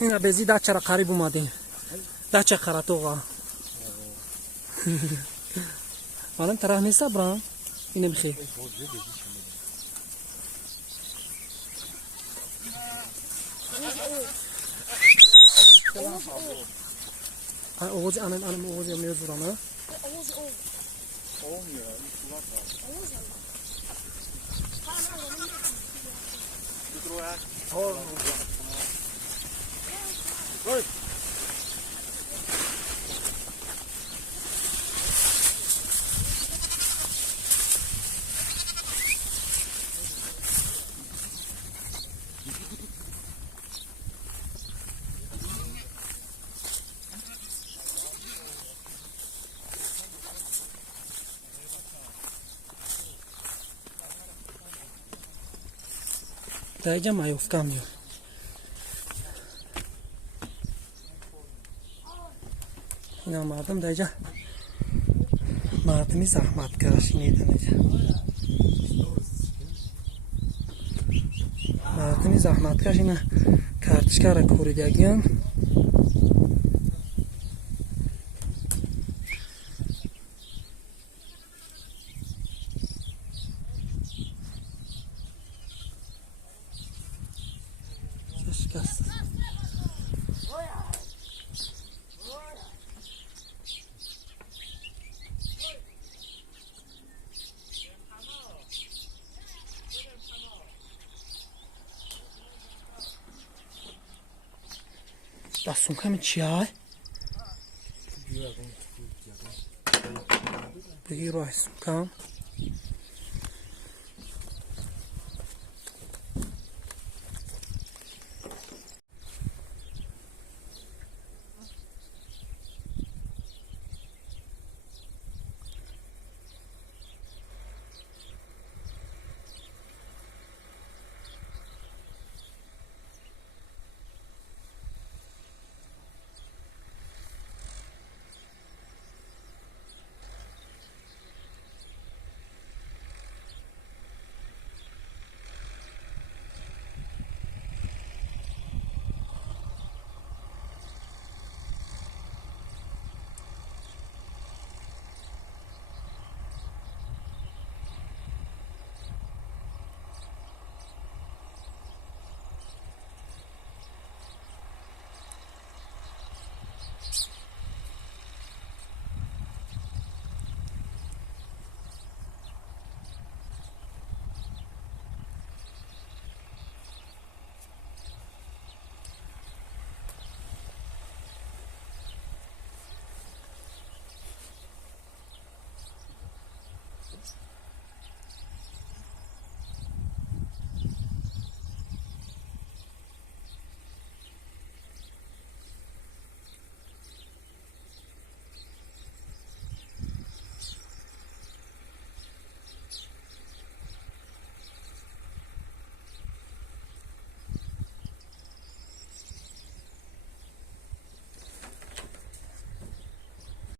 اینا بزی ده چرا قریب اومده ده چه قراتوغا الان طرح نیست برام اینه بخی اوزی annem اوزی میذارم Dajcie majówkami. اینا مردم دایجا مردمی زحمتکش نیدنه مردمی زحمتکش اینا کارتشکار کوریدگیان شکست دستون کمی چیه؟ بگیر رایس کم